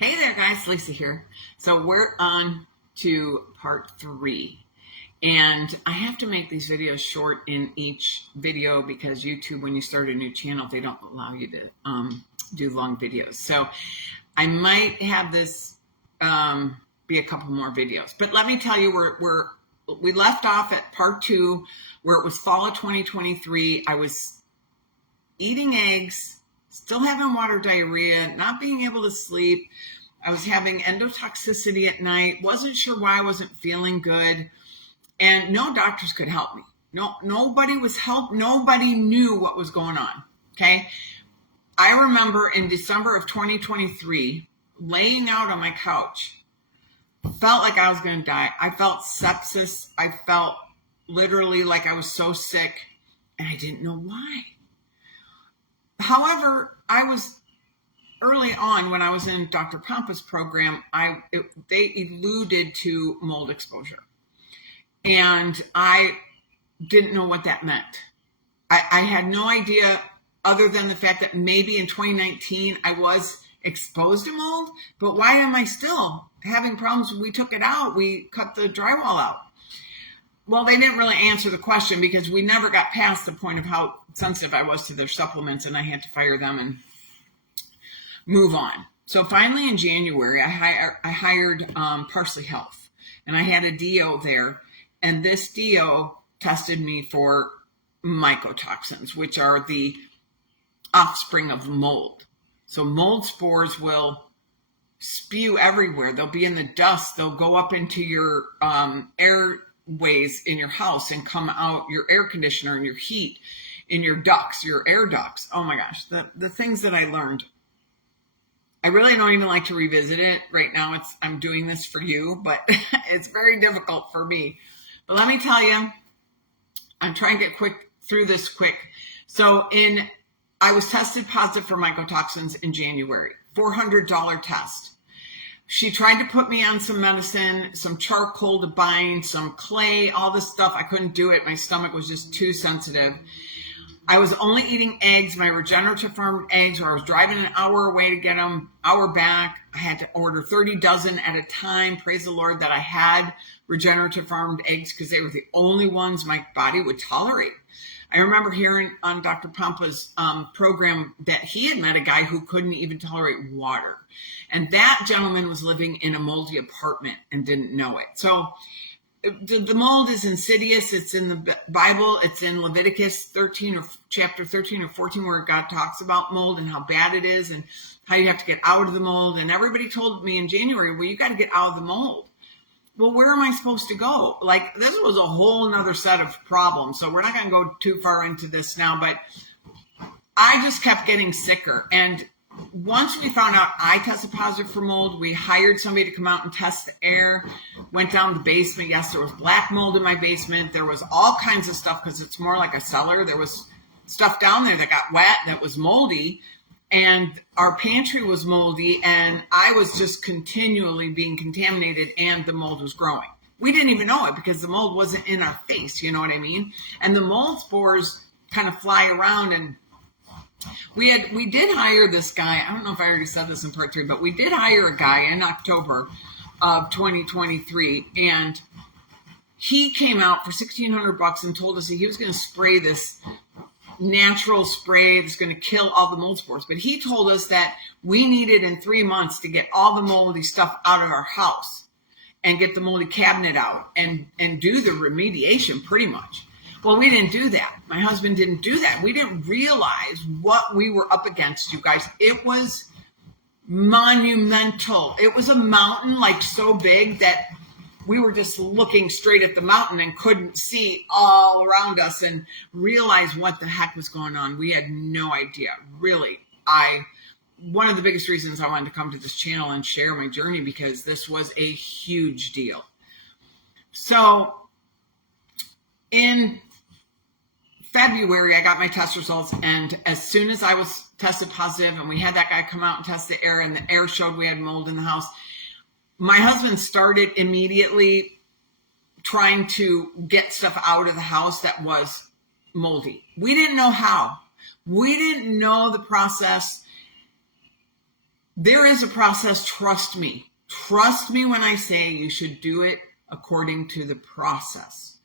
Hey there, guys. Lisa here. So we're on to part 3. And I have to make these videos short in each video because YouTube, when you start a new channel, they don't allow you to do long videos. So I might have this be a couple more videos. But let me tell you, we left off at part 2 where it was fall of 2023. I was eating eggs, still having water diarrhea, not being able to sleep. I was having endotoxicity at night, wasn't sure why I wasn't feeling good, and no doctors could help me. Nobody knew what was going on, okay? I remember in December of 2023, laying out on my couch, felt like I was going to die. I felt sepsis. I felt literally like I was so sick, and I didn't know why. However, I was early on when I was in Dr. Pompa's program, they alluded to mold exposure. And I didn't know what that meant. I had no idea other than the fact that maybe in 2019 I was exposed to mold, but why am I still having problems? We took it out. We cut the drywall out. Well, they didn't really answer the question because we never got past the point of how sensitive I was to their supplements, and I had to fire them and move on. So finally in January, I hired Parsley Health, and I had a DO there, and this DO tested me for mycotoxins, which are the offspring of mold. So mold spores will spew everywhere. They'll be in the dust. They'll go up into your airways in your house and come out your air conditioner and your heat in your ducts, your air ducts. Oh my gosh, the things that I learned. I really don't even like to revisit it right now. I'm doing this for you, but it's very difficult for me. But let me tell you, I'm trying to get through this quick. So I was tested positive for mycotoxins in January, $400 test. She tried to put me on some medicine, some charcoal to bind, some clay, all this stuff. I couldn't do it. My stomach was just too sensitive. I was only eating eggs, my regenerative farmed eggs, or I was driving an hour away to get them, hour back. I had to order 30 dozen at a time. Praise the Lord that I had regenerative farmed eggs because they were the only ones my body would tolerate. I remember hearing on Dr. Pompa's program that he had met a guy who couldn't even tolerate water. And that gentleman was living in a moldy apartment and didn't know it. So the mold is insidious. It's in the Bible. It's in Leviticus chapter 13 or 14, where God talks about mold and how bad it is and how you have to get out of the mold. And everybody told me in January, well, you got to get out of the mold. Well, where am I supposed to go? Like, this was a whole nother set of problems. So we're not going to go too far into this now, but I just kept getting sicker. And once we found out I tested positive for mold, we hired somebody to come out and test the air, went down to the basement. Yes, there was black mold in my basement. There was all kinds of stuff because it's more like a cellar. There was stuff down there that got wet that was moldy, and our pantry was moldy, and I was just continually being contaminated, and the mold was growing. We didn't even know it because the mold wasn't in our face, you know what I mean? And the mold spores kind of fly around, and we did hire this guy. I don't know if I already said this in part 3, but we did hire a guy in October of 2023, and he came out for $1,600 and told us that he was going to spray this natural spray that's going to kill all the mold spores. But he told us that we needed in 3 months to get all the moldy stuff out of our house and get the moldy cabinet out and do the remediation pretty much. Well, we didn't do that. My husband didn't do that. We didn't realize what we were up against, you guys. It was monumental. It was a mountain like so big that we were just looking straight at the mountain and couldn't see all around us and realize what the heck was going on. We had no idea. Really, one of the biggest reasons I wanted to come to this channel and share my journey, because this was a huge deal. So in February, I got my test results, and as soon as I was tested positive and we had that guy come out and test the air, and the air showed we had mold in the house, my husband started immediately trying to get stuff out of the house that was moldy. We didn't know how. We didn't know the process. There is a process. Trust me. Trust me when I say you should do it according to the process.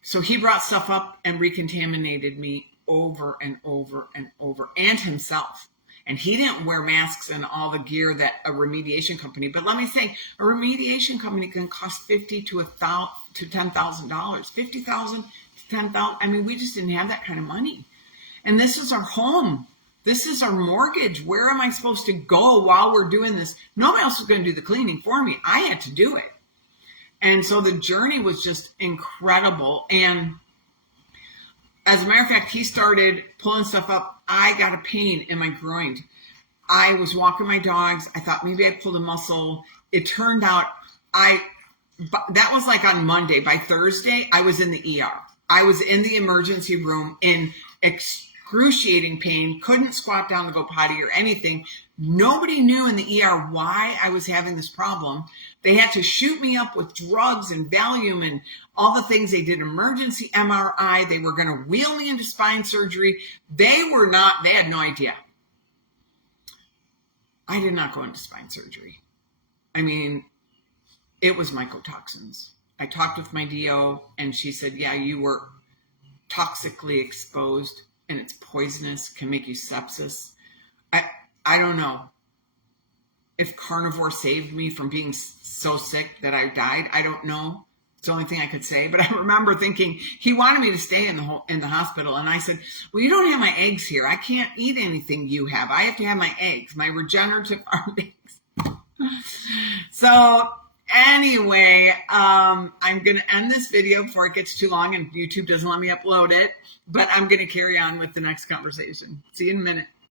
So he brought stuff up and recontaminated me over and over and over, and himself. And he didn't wear masks and all the gear that a remediation company. But let me say, a remediation company can cost $50,000 to $10,000, $50,000 to $10,000. I mean, we just didn't have that kind of money. And this is our home. This is our mortgage. Where am I supposed to go while we're doing this? Nobody else was going to do the cleaning for me. I had to do it. And so the journey was just incredible. And as a matter of fact, he started pulling stuff up. I got a pain in my groin. I was walking my dogs. I thought maybe I pulled a muscle. It turned out that was like on Monday. By Thursday, I was in the ER. I was in the emergency room in excruciating pain, couldn't squat down to go potty or anything. Nobody knew in the ER why I was having this problem. They had to shoot me up with drugs and Valium and all the things. They did emergency MRI. They were going to wheel me into spine surgery. They had no idea. I did not go into spine surgery. I mean, it was mycotoxins. I talked with my DO and she said, yeah, you were toxically exposed and it's poisonous, can make you sepsis. I don't know if carnivore saved me from being so sick that I died. I don't know. It's the only thing I could say. But I remember thinking he wanted me to stay in the hospital. And I said, well, you don't have my eggs here. I can't eat anything you have. I have to have my eggs, my regenerative farm eggs. So anyway, I'm going to end this video before it gets too long and YouTube doesn't let me upload it. But I'm going to carry on with the next conversation. See you in a minute.